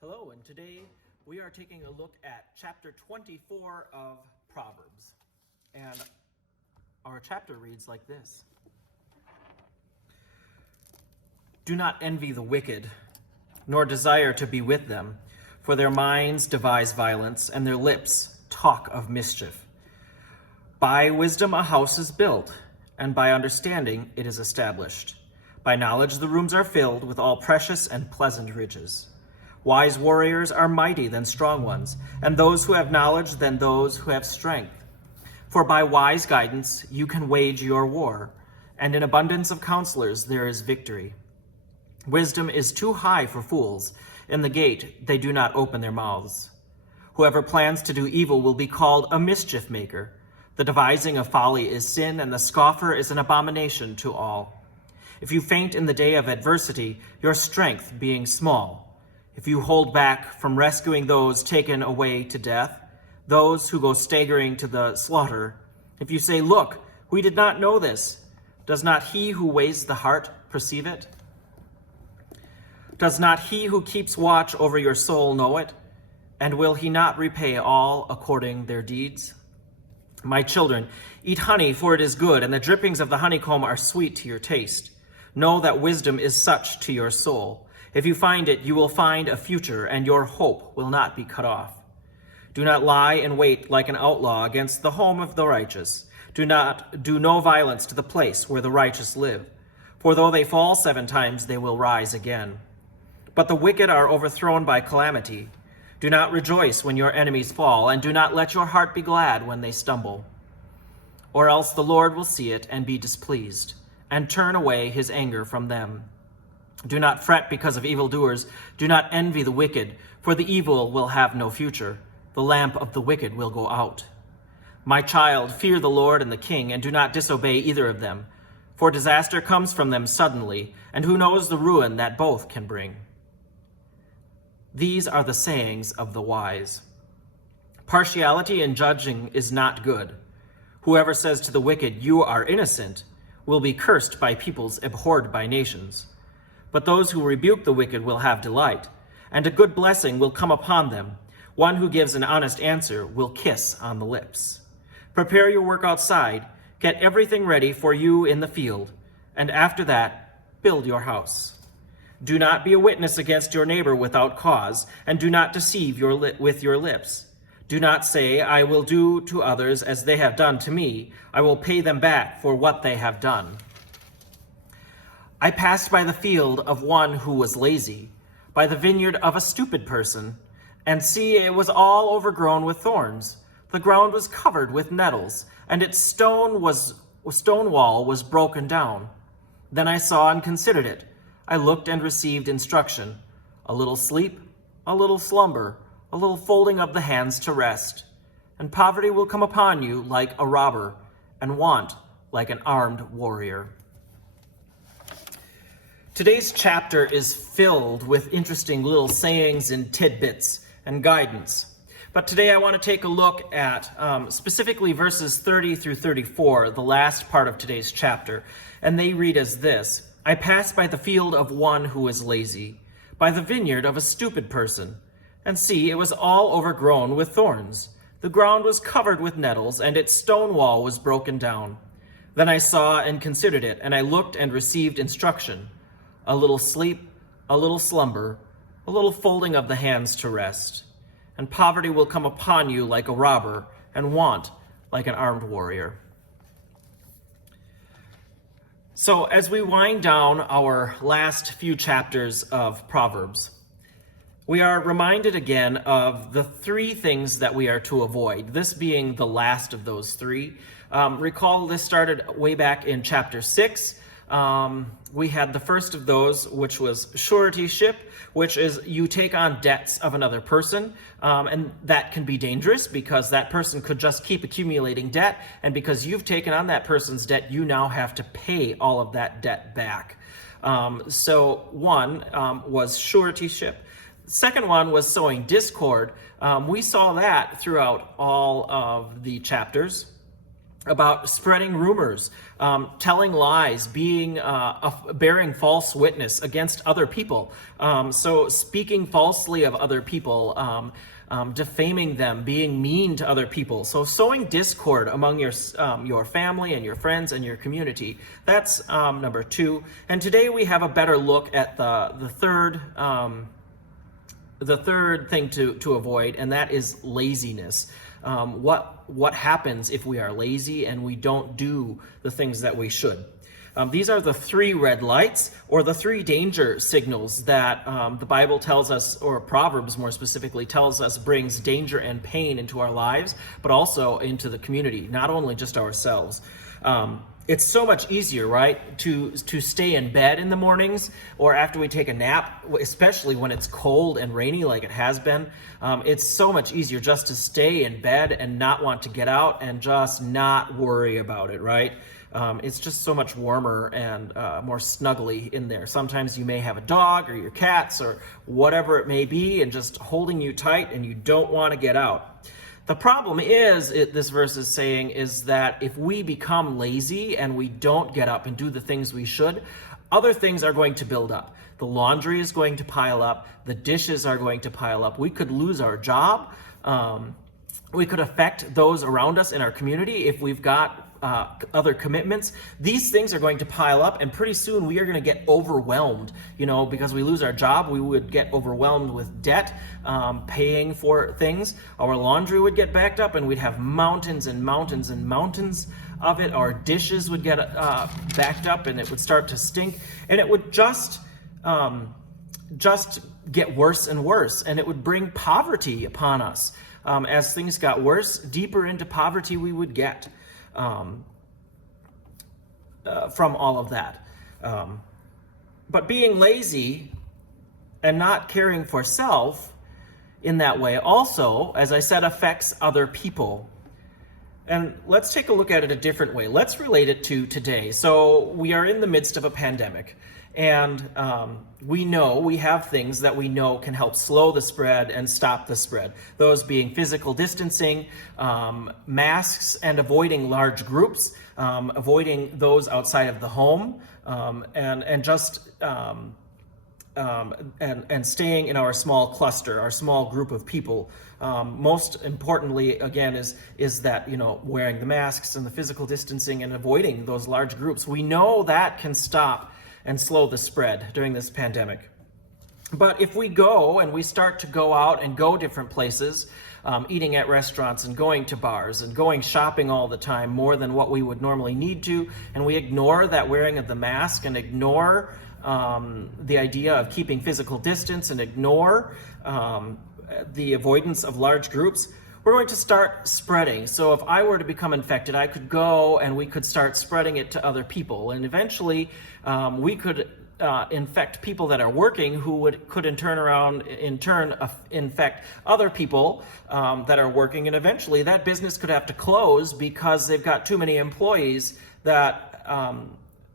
Hello, and today we are taking a look at chapter 24 of Proverbs. And our chapter reads like this. Do not envy the wicked, nor desire to be with them, for their minds devise violence, and their lips talk of mischief. By wisdom a house is built, and by understanding it is established. By knowledge the rooms are filled with all precious and pleasant riches. Wise warriors are mighty than strong ones, and those who have knowledge than those who have strength. For by wise guidance you can wage your war, and in abundance of counselors there is victory. Wisdom is too high for fools. In the gate they do not open their mouths. Whoever plans to do evil will be called a mischief maker. The devising of folly is sin, and the scoffer is an abomination to all. If you faint in the day of adversity, your strength being small, if you hold back from rescuing those taken away to death, those who go staggering to the slaughter, if you say, "Look, we did not know this," does not he who weighs the heart perceive it? Does not he who keeps watch over your soul know it? And will he not repay all according their deeds? My children, eat honey, for it is good, and the drippings of the honeycomb are sweet to your taste. Know that wisdom is such to your soul. If you find it, you will find a future, and your hope will not be cut off. Do not lie in wait like an outlaw against the home of the righteous. Do no violence to the place where the righteous live. For though they fall 7 times, they will rise again. But the wicked are overthrown by calamity. Do not rejoice when your enemies fall, and do not let your heart be glad when they stumble. Or else the Lord will see it and be displeased, and turn away his anger from them. Do not fret because of evildoers. Do not envy the wicked, for the evil will have no future. The lamp of the wicked will go out. My child, fear the Lord and the king, and do not disobey either of them. For disaster comes from them suddenly, and who knows the ruin that both can bring? These are the sayings of the wise. Partiality in judging is not good. Whoever says to the wicked, "You are innocent," will be cursed by peoples, abhorred by nations. But those who rebuke the wicked will have delight, and a good blessing will come upon them. One who gives an honest answer will kiss on the lips. Prepare your work outside, get everything ready for you in the field, and after that, build your house. Do not be a witness against your neighbor without cause, and do not deceive with your lips. Do not say, "I will do to others as they have done to me. I will pay them back for what they have done." I passed by the field of one who was lazy, by the vineyard of a stupid person, and see, it was all overgrown with thorns. The ground was covered with nettles, and its stone wall was broken down. Then I saw and considered it. I looked and received instruction. A little sleep, a little slumber, a little folding of the hands to rest. And poverty will come upon you like a robber, and want like an armed warrior. Today's chapter is filled with interesting little sayings and tidbits and guidance. But today I want to take a look at specifically verses 30 through 34, the last part of today's chapter. And they read as this: I passed by the field of one who is lazy, by the vineyard of a stupid person. And see, it was all overgrown with thorns. The ground was covered with nettles, and its stone wall was broken down. Then I saw and considered it, and I looked and received instruction. A little sleep, a little slumber, a little folding of the hands to rest. And poverty will come upon you like a robber, and want like an armed warrior. So as we wind down our last few chapters of Proverbs, we are reminded again of the 3 things that we are to avoid, this being the last of those 3. Recall this started way back in chapter 6. We had the first of those, which was suretyship, which is you take on debts of another person, and that can be dangerous because that person could just keep accumulating debt, and because you've taken on that person's debt, you now have to pay all of that debt back. So one was suretyship. The second one was sowing discord. We saw that throughout all of the chapters. about spreading rumors, telling lies, bearing false witness against other people. So speaking falsely of other people, defaming them, being mean to other people. So sowing discord among your family and your friends and your community. That's number 2. And today we have a better look at the third thing to avoid, and that is laziness. What happens if we are lazy and we don't do the things that we should? These are the 3 red lights, or the 3 danger signals that the Bible tells us, or Proverbs more specifically tells us, brings danger and pain into our lives, but also into the community, not only just ourselves. It's so much easier, right, to stay in bed in the mornings or after we take a nap, especially when it's cold and rainy like it has been. It's so much easier just to stay in bed and not want to get out and just not worry about it, right? It's just so much warmer and more snuggly in there. Sometimes you may have a dog or your cats or whatever it may be and just holding you tight and you don't want to get out. The problem is, this verse is saying, is that if we become lazy and we don't get up and do the things we should, other things are going to build up. The laundry is going to pile up. The dishes are going to pile up. We could lose our job. We could affect those around us in our community if we've got other commitments. These things are going to pile up, and pretty soon we are going to get overwhelmed. Because we lose our job, we would get overwhelmed with debt, paying for things. Our laundry would get backed up, and we'd have mountains and mountains and mountains of it. Our dishes would get backed up, and it would start to stink, and it would just get worse and worse, and it would bring poverty upon us. As things got worse, deeper into poverty we would get from all of that. But being lazy and not caring for self in that way also, as I said, affects other people. And let's take a look at it a different way. Let's relate it to today. So we are in the midst of a pandemic, and we have things that we know can help slow the spread and stop the spread. Those being physical distancing, masks, and avoiding large groups, avoiding those outside of the home, and staying in our small cluster, our small group of people. Most importantly, again, is that wearing the masks and the physical distancing and avoiding those large groups. We know that can stop and slow the spread during this pandemic. But if we go and we start to go out and go different places, eating at restaurants and going to bars and going shopping all the time more than what we would normally need to, and we ignore that wearing of the mask and ignore the idea of keeping physical distance and ignore the avoidance of large groups, we're going to start spreading. So if I were to become infected, I could go and we could start spreading it to other people. And eventually we could infect people that are working who could in turn infect other people that are working. And eventually that business could have to close because they've got too many employees that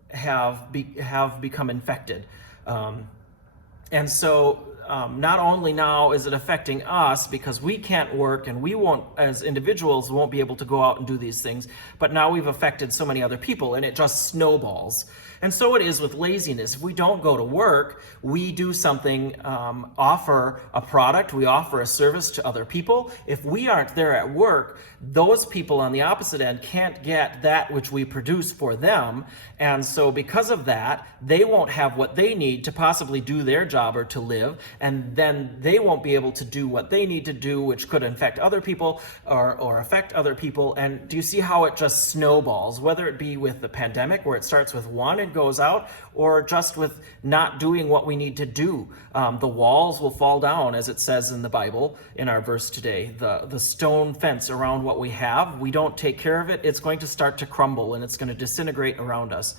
have become infected. And so not only now is it affecting us because we can't work and we won't, as individuals, won't be able to go out and do these things, but now we've affected so many other people, and it just snowballs. And so it is with laziness. If we don't go to work, we do something, offer a product, we offer a service to other people. If we aren't there at work, those people on the opposite end can't get that which we produce for them. And so because of that, they won't have what they need to possibly do their job or to live. And then they won't be able to do what they need to do, which could infect other people or affect other people. And do you see how it just snowballs, whether it be with the pandemic, where it starts with one and goes out, or just with not doing what we need to do? The walls will fall down, as it says in the Bible, in our verse today. The stone fence around what we have, we don't take care of it, it's going to start to crumble and it's going to disintegrate around us.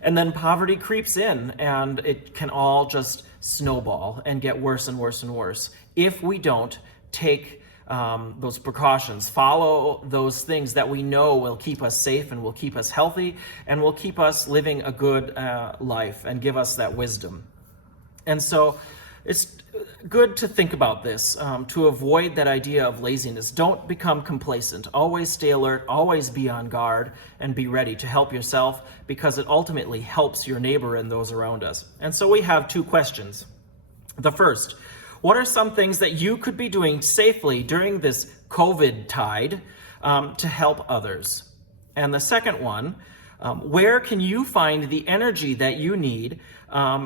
And then poverty creeps in, and it can all just snowball and get worse and worse and worse if we don't take those precautions, follow those things that we know will keep us safe and will keep us healthy and will keep us living a good life and give us that wisdom. And so good to think about this, to avoid that idea of laziness. Don't become complacent. Always stay alert, always be on guard, and be ready to help yourself, because it ultimately helps your neighbor and those around us. And so we have 2 questions. The first, what are some things that you could be doing safely during this COVID tide to help others? And the second one, where can you find the energy that you need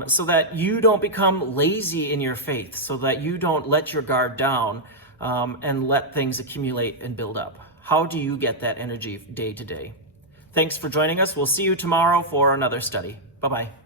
so that you don't become lazy in your faith, so that you don't let your guard down and let things accumulate and build up? How do you get that energy day to day? Thanks for joining us. We'll see you tomorrow for another study. Bye-bye.